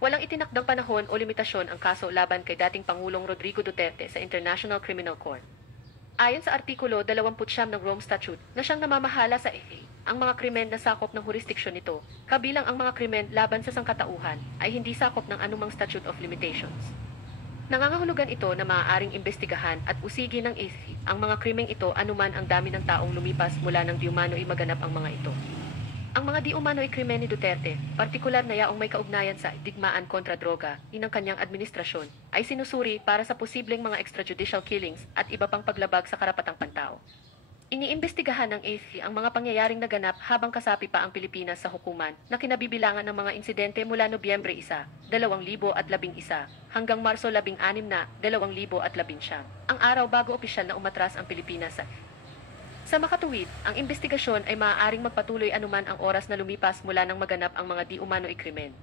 Walang itinakdang panahon o limitasyon ang kaso laban kay dating Pangulong Rodrigo Duterte sa International Criminal Court. Ayon sa Artikulo 29 ng Rome Statute na siyang namamahala sa EA, ang mga krimen na sakop ng jurisdiksyon nito, kabilang ang mga krimen laban sa sangkatauhan, ay hindi sakop ng anumang statute of limitations. Nangangahulugan ito na maaaring imbestigahan at usigin ng EA ang mga krimeng ito anuman ang dami ng taong lumipas mula ng di umano'y maganap ang mga ito. Ang mga di umano'y krimen ni Duterte, partikular na yaong may kaugnayan sa digmaan kontra droga, ng kanyang administrasyon, ay sinusuri para sa posibleng mga extrajudicial killings at iba pang paglabag sa karapatang pantao. Iniimbestigahan ng AFP ang mga pangyayaring naganap habang kasapi pa ang Pilipinas sa hukuman na kinabibilangan ng mga insidente mula Nobyembre 1, 2011 hanggang Marso 16 na 2019, ang araw bago opisyal na umatras ang Pilipinas sa makatuwid, ang investigasyon ay maaaring magpatuloy anuman ang oras na lumipas mula nang maganap ang mga di umano'y krimen.